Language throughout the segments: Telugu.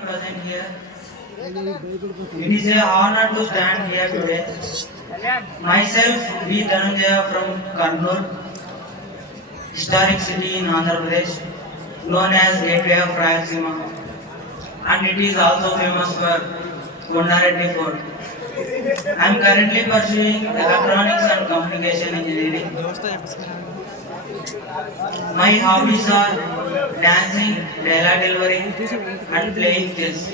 Present here. It is a honor to stand here today. Myself, V. Dhananjaya from Kannur, historic city in Andhra Pradesh, known as Gateway of Rayalaseema, and it is also famous for Kondareddy Fort. I am currently pursuing electronics and communication engineering. My hobbies are dancing, dialogue delivery, and playing chess.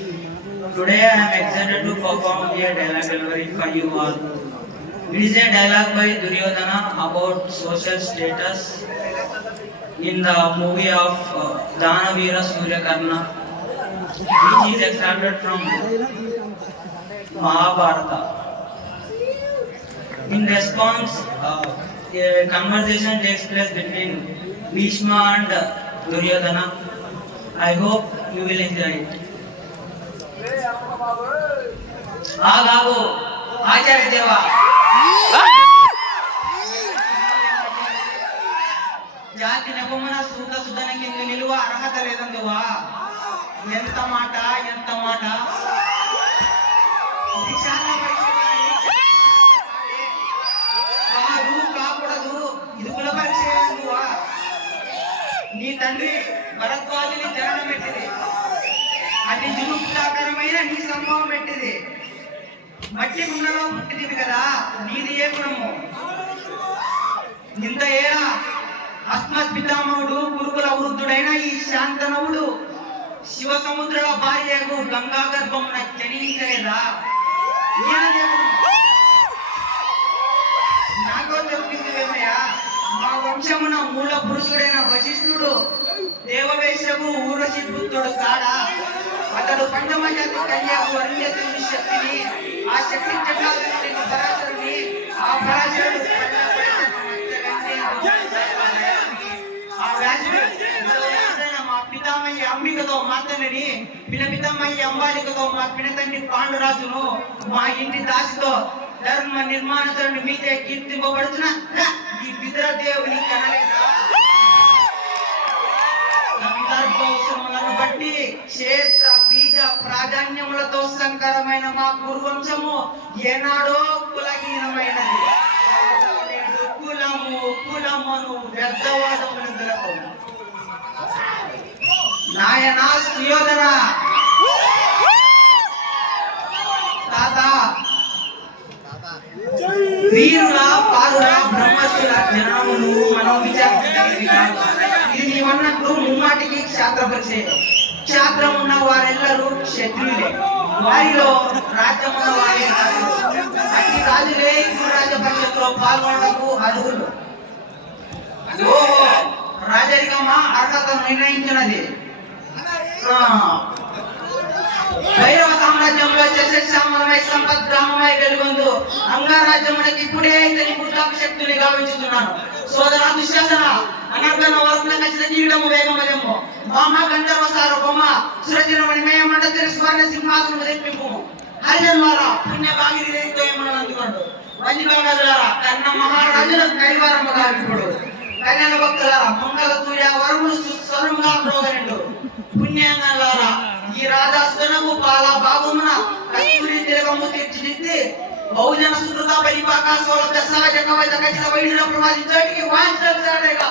Today I am excited to perform a dialogue delivery for you all. It is a dialogue by Duryodhana about social status in the movie of Danavira Suryakarna, which is extracted from Mahabharata. In response, a conversation takes place between Bhishma and Duryodhana. I hope you will enjoy it. ఆగాగు ఆచార్య దేవా జాతి నెపమున సూత సుధన కింద నిలువ అర్హత లేదందువా. ఎంత మాట ఎంత మాట. కాదు కాకూడదు, ఇది కుల పరీక్ష ఎందువా. నీ తండ్రి భరద్వాజుని జననం పెట్టింది, అది జుగుప్సాకరమైన నీ సంభవం పెట్టింది. మట్టి గుండలో పుట్టింది కదా, నీది ఏ గుణము. ఇంత ఏరా అస్మత్ పితామహుడు గురుకుల వృద్ధుడైన ఈ శాంతనవుడు శివ సముద్రుల భార్యకు గంగా గర్భమున జనించలేదా. నాకో చెప్పింది ఏమయ్యా, మా వంశమున మూల పురుషుడైన వశిష్ఠుడు దేవవేశకు ఊరసి పుత్రుడు కాడా. అతడు పంచమజాతి కన్యాకు అరుణ్యతుని శక్తిని, ఆ శక్తి చక్రాలని పరాశరుని, ఆ పరాశరుడు ఆ వ్యాసుడు మా పితామయ్య అంబికతో మాతనని, పినపితామయ్య అంబాలికతో మా పినతండ్రి పాండురాజును, మా ఇంటి దాసితో ధర్మ నిర్మాణులను మీదే కీర్తింపబడుతున్న ఈ విద్రదేవుని కనలేదా. సందర్భములను బట్టి క్షేత్ర బీజ ప్రాధాన్యములతో సంకరమైన మా కురువంశము ఏనాడో కులహీనమైనది. కులము కులమును వ్యర్థవాదములకు నాయనా సుయోధన తాత వీరుల పారుల బ్రహ్మశిల జనములు మనం విచారించేది కాదు. ఇది నీవన్నట్టు ముమ్మాటికి క్షాత్ర పరిచయం. క్షాత్రం ఉన్న వారెల్లరూ క్షత్రియులే, వారిలో రాజ్యం ఉన్న వారే కాదు. అట్టి రాజులే ఇప్పుడు రాజ పరిషత్తులో పాల్గొనడానికి అర్హులు. ఓహో, రాజరికమా అర్హత నిర్ణయించినది. భైరవ సామ్రాజ్యంలో చశ్రశ్యామలమై సంపద్గ్రామమై వెలుగొందు అంగరాజ్యమునకి ఇప్పుడే ఇతని పుట్టాకు శక్తుని గావించుతున్నాను. సోదర దుశ్శాసన అనర్గణ వరకుల ఖచ్చిత జీవితము వేగమయము మామ గంధర్వ సార్వభౌమ సురచిరమణి మేయమంట తిరస్వర్ణ సింహాసనము తెప్పింపు. హరిజన్వార పుణ్య భాగిరితో ఏమని అందుకోండు. వంజిభాగాదులారా కర్ణ మహారాజుల కరివారమ్మ గావిప్పుడు. కళ్యాణ భక్తులారా మంగళ తూర్య వరములు సుస్వరముగా ప్రోగరిండు. పుణ్యాంగాలారా ఈ రాజాసునకు పాల భాగమున కస్తూరి తిలకము తీర్చిదిద్ది బహుజన సుకృత పరిపాకాశోల దశరాజ కవచ ఖచ్చిత వైద్యుల ప్రమాదించడానికి వాంఛలేగా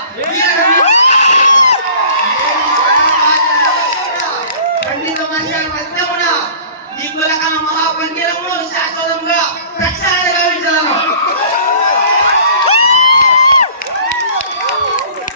పండిత మధ్యమున ఈ కులకన మహాపండితము శాశ్వతంగా